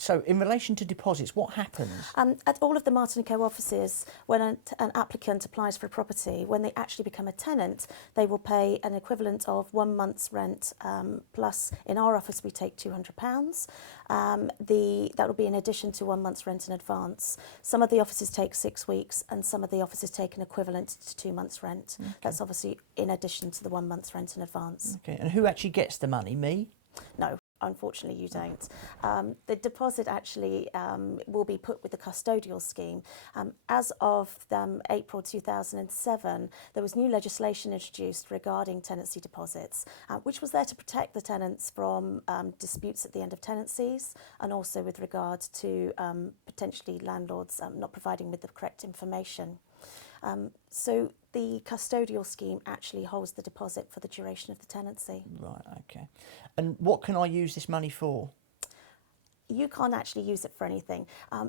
So in relation to deposits, what happens? At all of the Martin & Co offices, when an applicant applies for a property, when they actually become a tenant, they will pay an equivalent of 1 month's rent, plus in our office we take £200. That will be in addition to 1 month's rent in advance. Some of the offices take 6 weeks and some of the offices take an equivalent to 2 months' rent. Okay. That's obviously in addition to the 1 month's rent in advance. Okay, and who actually gets the money? Me? No. Unfortunately, you don't. The deposit actually will be put with the custodial scheme. As of April 2007, there was new legislation introduced regarding tenancy deposits, which was there to protect the tenants from disputes at the end of tenancies, and also with regard to potentially landlords not providing with the correct information. So the custodial scheme actually holds the deposit for the duration of the tenancy. Right, okay. And what can I use this money for? You can't actually use it for anything.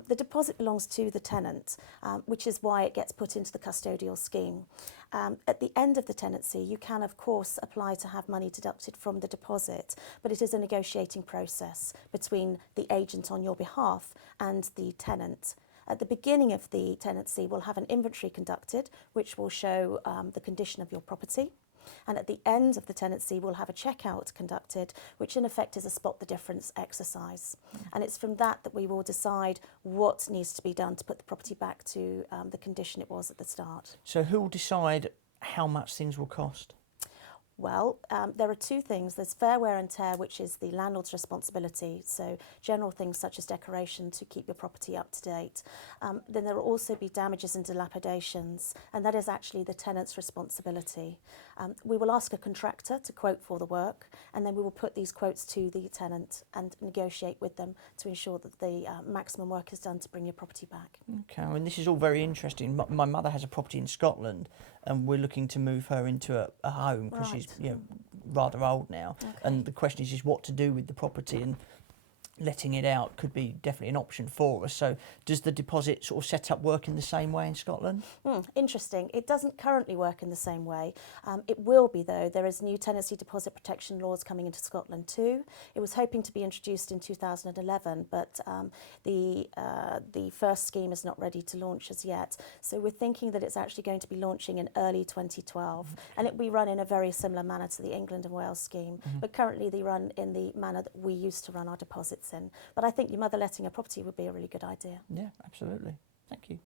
The deposit belongs to the tenant, which is why it gets put into the custodial scheme. At the end of the tenancy, you can, of course, apply to have money deducted from the deposit, but it is a negotiating process between the agent on your behalf and the tenant. At the beginning of the tenancy, we'll have an inventory conducted, which will show the condition of your property. And at the end of the tenancy, we'll have a checkout conducted, which in effect is a spot the difference exercise. And it's from that we will decide what needs to be done to put the property back to the condition it was at the start. So who will decide how much things will cost? Well, there are two things. There's fair wear and tear, which is the landlord's responsibility, so general things such as decoration to keep your property up to date. Then there will also be damages and dilapidations, and that is actually the tenant's responsibility. We will ask a contractor to quote for the work, and then we will put these quotes to the tenant and negotiate with them to ensure that the maximum work is done to bring your property back. Okay, I mean, this is all very interesting. My mother has a property in Scotland, and we're looking to move her into a home because she's rather old now. Okay. And the question is what to do with the property, and letting it out could be definitely an option for us. So does the deposit sort of set up work in the same way in Scotland? Interesting. It doesn't currently work in the same way. It will be, though. There is new tenancy deposit protection laws coming into Scotland too. It was hoping to be introduced in 2011, but the first scheme is not ready to launch as yet. So we're thinking that it's actually going to be launching in early 2012, and it will be run in a very similar manner to the England and Wales scheme. But currently they run in the manner that we used to run our deposits in. But I think your mother letting a property would be a really good idea. Yeah, absolutely. Thank you.